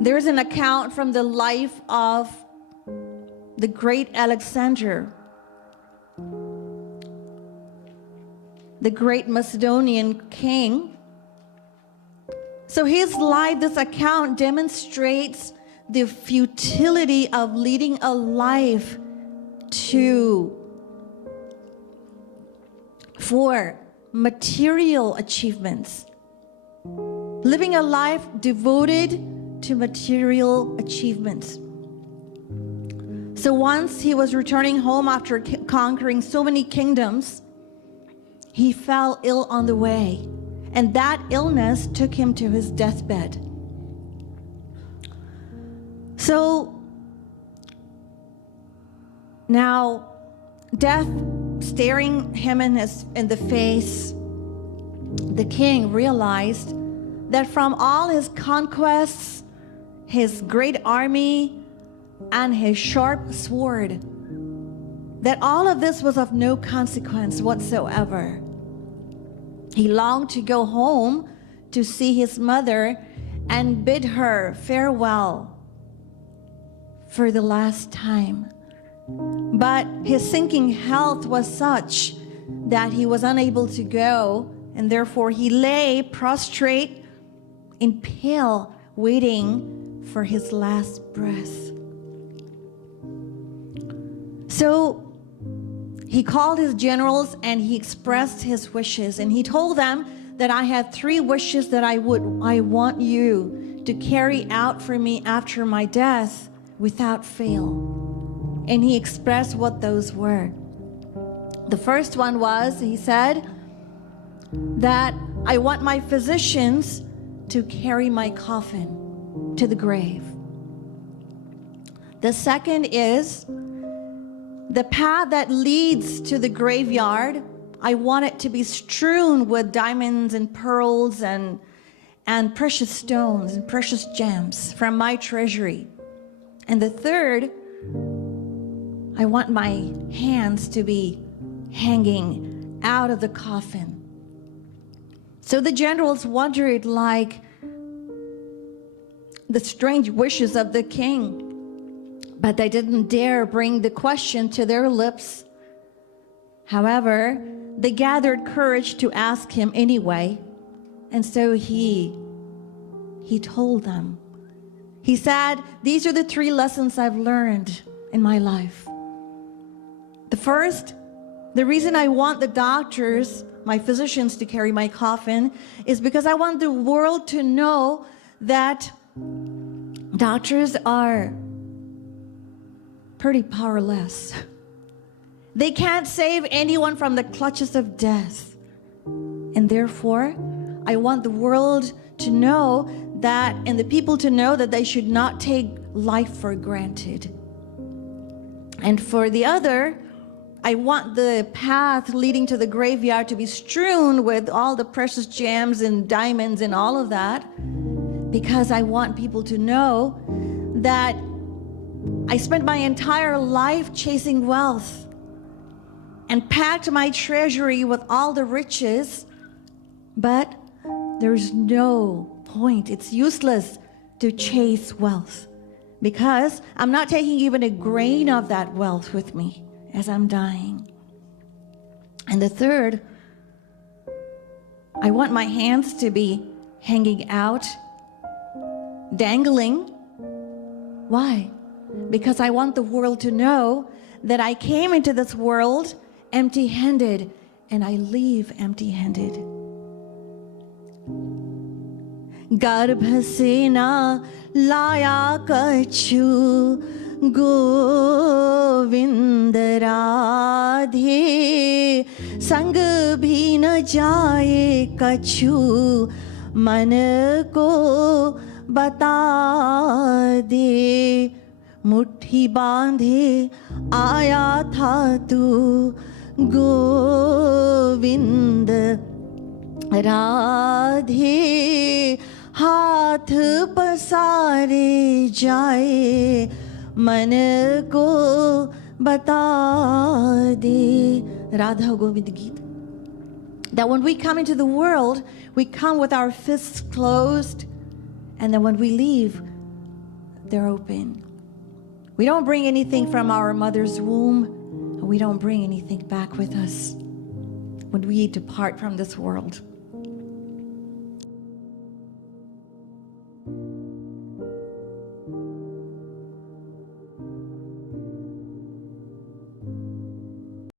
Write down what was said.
There's an account from the life of the great Alexander, the great Macedonian king. So his life, this account demonstrates the futility of leading a life for material achievements. Living a life devoted to material achievements. So once he was returning home after conquering so many kingdoms, he fell ill on the way, and that illness took him to his deathbed. So now, death staring him in the face, the king realized that from all his conquests, his great army, and his sharp sword, that all of this was of no consequence whatsoever. He longed to go home to see his mother and bid her farewell for the last time. But his sinking health was such that he was unable to go, and therefore he lay prostrate in pale, waiting for his last breath. So he called his generals and he expressed his wishes, and he told them that I have 3 wishes that I want you to carry out for me after my death without fail. And he expressed what those were. The first one was, he said, that I want my physicians to carry my coffin to the grave. The second is, the path that leads to the graveyard, I want it to be strewn with diamonds and pearls and precious stones and precious gems from my treasury. And the third, I want my hands to be hanging out of the coffin. So the generals wondered, like, the strange wishes of the king, but they didn't dare bring the question to their lips. However, they gathered courage to ask him anyway, and so he told them. He said, these are the 3 lessons I've learned in my life. The first, the reason I want the doctors, my physicians, to carry my coffin is because I want the world to know that doctors are pretty powerless. They can't save anyone from the clutches of death. And therefore, I want the world to know that, and the people to know that they should not take life for granted. And for the other, I want the path leading to the graveyard to be strewn with all the precious gems and diamonds and all of that, because I want people to know that I spent my entire life chasing wealth and packed my treasury with all the riches, but there's no point. It's useless to chase wealth because I'm not taking even a grain of that wealth with me as I'm dying. And the third, I want my hands to be hanging out, dangling. Why? Because I want the world to know that I came into this world empty-handed and I leave empty-handed. Garbh se na laya kachu Govind Radhe Sang bhi na jaye kachu Man ko bata de मुट्ठी बांधे आया था तू गोविंद राधे हाथ पसारे जाए मन को बता दे. Radha Govind Geet. That when we come into the world, we come with our fists closed, and then when we leave, they're open. We don't bring anything from our mother's womb, and we don't bring anything back with us when we depart from this world.